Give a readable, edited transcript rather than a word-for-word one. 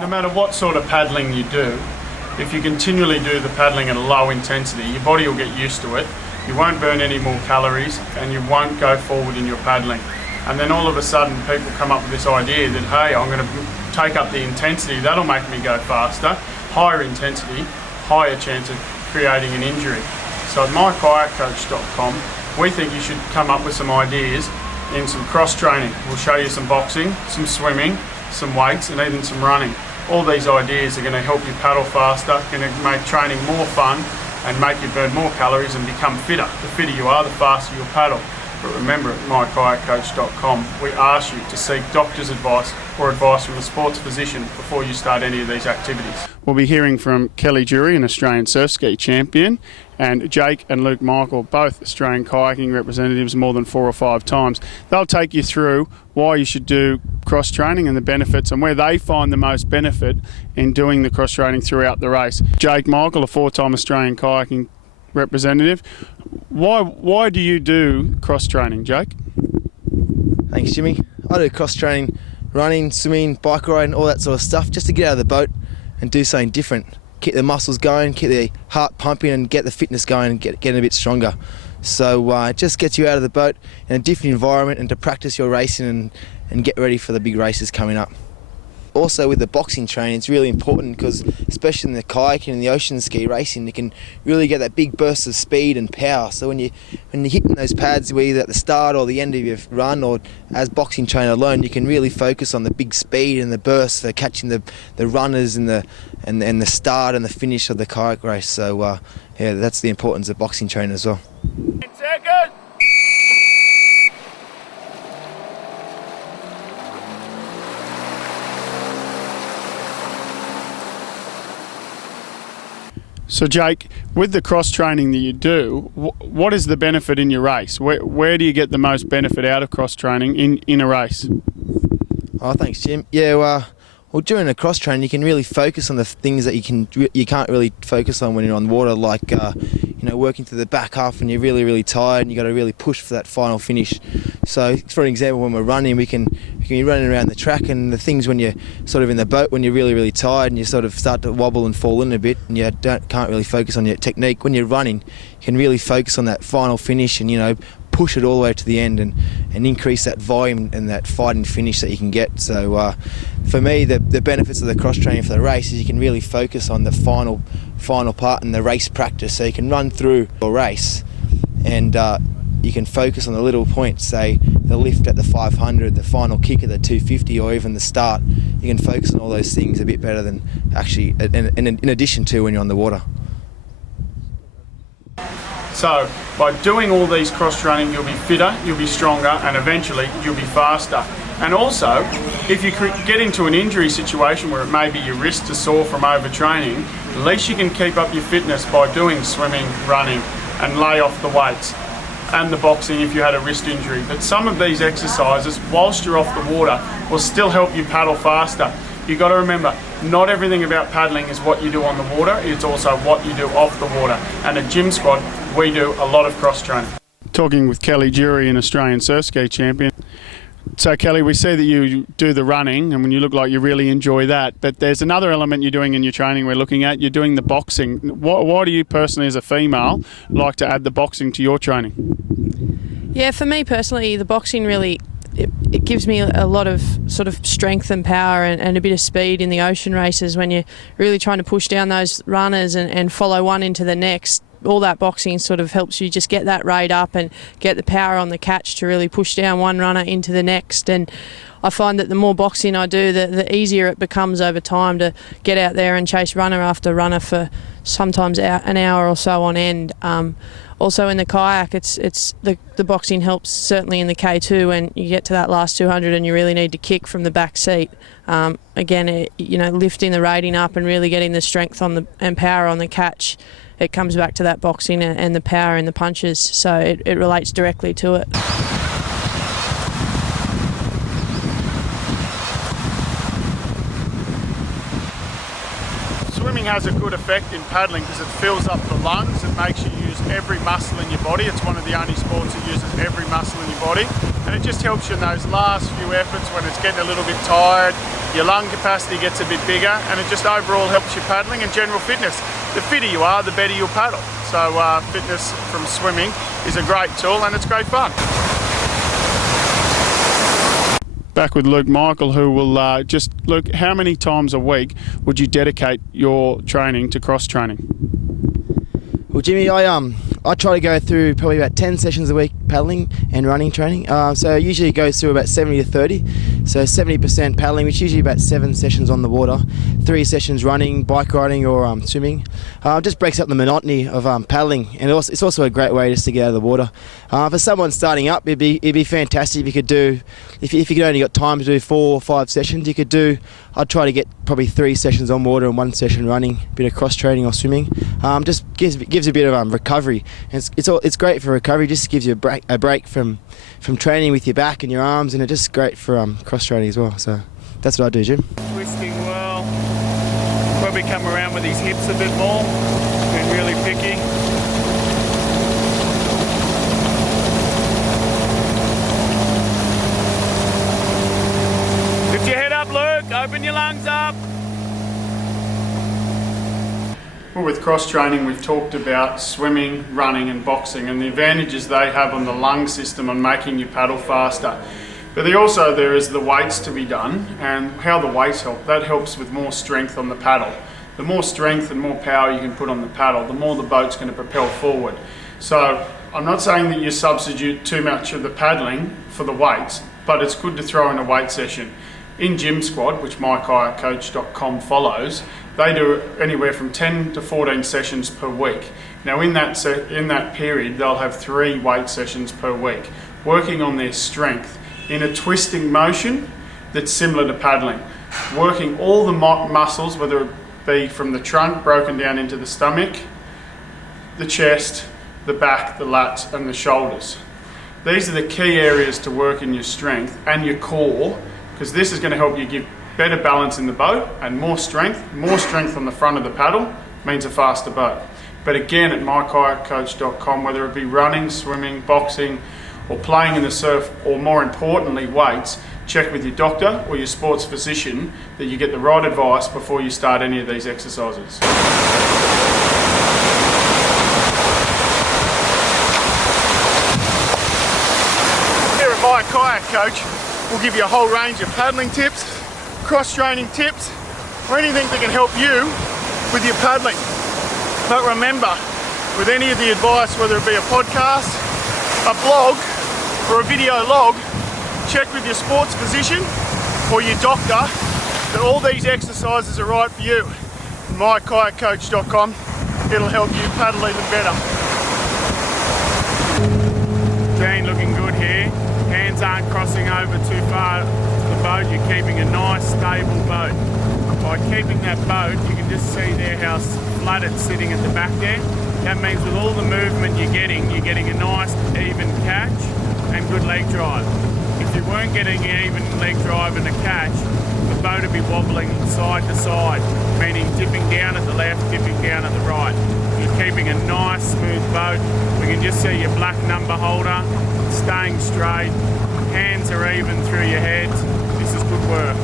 No matter what sort of paddling you do, if you continually do the paddling at a low intensity, your body will get used to it. You won't burn any more calories and you won't go forward in your paddling. And then all of a sudden people come up with this idea that, hey, I'm going to take up the intensity, that'll make me go faster. Higher intensity, higher chance of creating an injury. So at mykayakcoach.com, we think you should come up with some ideas in some cross training. We'll show you some boxing, some swimming, some weights and even some running. All these ideas are going to help you paddle faster, going to make training more fun and make you burn more calories and become fitter. The fitter you are, the faster you'll paddle. But remember, at mykayakcoach.com, we ask you to seek doctor's advice or advice from a sports physician before you start any of these activities. We'll be hearing from Kelly Jury, an Australian surf ski champion, and Jake and Luke Michael, both Australian kayaking representatives more than 4 or 5 times. They'll take you through why you should do cross training and the benefits and where they find the most benefit in doing the cross training throughout the race. Jake Michael, a 4-time Australian kayaking representative. Why do you do cross training, Jake? Thanks, Jimmy. I do cross training, running, swimming, bike riding, all that sort of stuff, just to get out of the boat and do something different. Keep the muscles going, keep the heart pumping and get the fitness going and get a bit stronger. So it just gets you out of the boat in a different environment and to practice your racing and get ready for the big races coming up. Also with the boxing training, it's really important because especially in the kayaking and the ocean ski racing, you can really get that big burst of speed and power. So when you're hitting those pads, either at the start or the end of your run, or as boxing trainer alone, you can really focus on the big speed and the burst for catching the runners and the start and the finish of the kayak race. So yeah, that's the importance of boxing training as well. 10 seconds. So Jake, with the cross training that you do, what is the benefit in your race? Where do you get the most benefit out of cross training in a race? Oh, thanks, Jim. Yeah, well, during a cross train, you can really focus on the things that you can't really focus on when you're on water, like working through the back half and you're really, really tired and you got to really push for that final finish. So, for example, when we're running, we can be running around the track, and the things when you're sort of in the boat, when you're really, really tired and you sort of start to wobble and fall in a bit, and you can't really focus on your technique. When you're running, you can really focus on that final finish and push it all the way to the end and increase that volume and that fighting finish that you can get. So for me, the benefits of the cross training for the race is you can really focus on the final part and the race practice. So you can run through a race and you can focus on the little points, say the lift at the 500, the final kick at the 250, or even the start. You can focus on all those things a bit better than actually in addition to when you're on the water. So by doing all these cross training, you'll be fitter, you'll be stronger, and eventually you'll be faster. And also, if you get into an injury situation where it may be your wrist is sore from overtraining, at least you can keep up your fitness by doing swimming, running, and lay off the weights, and the boxing if you had a wrist injury. But some of these exercises, whilst you're off the water, will still help you paddle faster. You've got to remember, not everything about paddling is what you do on the water, it's also what you do off the water. And at Jimsquad, we do a lot of cross training. Talking with Kelly Jury, an Australian surf ski champion. So Kelly, we see that you do the running and when you look like you really enjoy that, but there's another element you're doing in your training we're looking at, you're doing the boxing. Why do you personally as a female like to add the boxing to your training? Yeah, for me personally, the boxing really, it gives me a lot of sort of strength and power and a bit of speed in the ocean races when you're really trying to push down those runners and follow one into the next. All that boxing sort of helps you just get that rate up and get the power on the catch to really push down one runner into the next. And I find that the more boxing I do, the easier it becomes over time to get out there and chase runner after runner for sometimes an hour or so on end. Also in the kayak, it's the boxing helps certainly in the K2 when you get to that last 200 and you really need to kick from the back seat. Again, lifting the rating up and really getting the strength and power on the catch. It comes back to that boxing and the power in the punches, so it relates directly to it. Swimming has a good effect in paddling because it fills up the lungs, it makes you use every muscle in your body. It's one of the only sports that uses every muscle in your body, and it just helps you in those last few efforts when it's getting a little bit tired, your lung capacity gets a bit bigger, and it just overall helps your paddling and general fitness. The fitter you are, the better you'll paddle. So fitness from swimming is a great tool and it's great fun. Back with Luke Michael, who will Luke, how many times a week would you dedicate your training to cross training? Well, Jimmy, I try to go through probably about 10 sessions a week paddling and running training. So it usually goes through about 70 to 30. So 70% paddling, which is usually about 7 sessions on the water, 3 sessions running, bike riding or swimming. Just breaks up the monotony of paddling, and it's also a great way just to get out of the water. For someone starting up, it'd be fantastic if you could do, if you could only got time to do 4 or 5 sessions, you could do, I'd try to get probably 3 sessions on water and 1 session running, a bit of cross training or swimming. Just gives a bit of recovery. And it's great for recovery. Just gives you a break from training with your back and your arms, and it's just great for cross training as well. So that's what I do, Jim. Twisting well. Probably come around with his hips a bit more. Been really picky. Lift your head up, Luke. Open your lungs up. Well, with cross training, we've talked about swimming, running and boxing and the advantages they have on the lung system and making you paddle faster. But there is the weights to be done, and how the weights help. That helps with more strength on the paddle. The more strength and more power you can put on the paddle, the more the boat's going to propel forward. So I'm not saying that you substitute too much of the paddling for the weights, but it's good to throw in a weight session. In Jimsquad, which mykayakcoach.com follows, they do anywhere from 10 to 14 sessions per week. Now in that period, they'll have 3 weight sessions per week, working on their strength in a twisting motion that's similar to paddling, working all the muscles, whether it be from the trunk broken down into the stomach, the chest, the back, the lats and the shoulders. These are the key areas to work in your strength and your core, because this is going to help you give better balance in the boat and more strength on the front of the paddle means a faster boat. But again, at mykayakcoach.com, whether it be running, swimming, boxing or playing in the surf, or more importantly weights, check with your doctor or your sports physician that you get the right advice before you start any of these exercises. Here at My Kayak Coach, we'll give you a whole range of paddling tips, cross-training tips, or anything that can help you with your paddling. But remember, with any of the advice, whether it be a podcast, a blog, or a video log, check with your sports physician or your doctor that all these exercises are right for you. mykayakcoach.com, it'll help you paddle even better. Dean looking good here. Hands aren't crossing over too far to the boat. You're keeping a nice stable boat. By keeping that boat, you can just see there how flat it's sitting at the back there. That means with all the movement you're getting a nice even catch and good leg drive. If you weren't getting an even leg drive and a catch, the boat would be wobbling side to side, meaning dipping down at the left, dipping down at the right. You're keeping a nice smooth boat. We can just see your black number holder, staying straight, hands are even through your head. This is good work.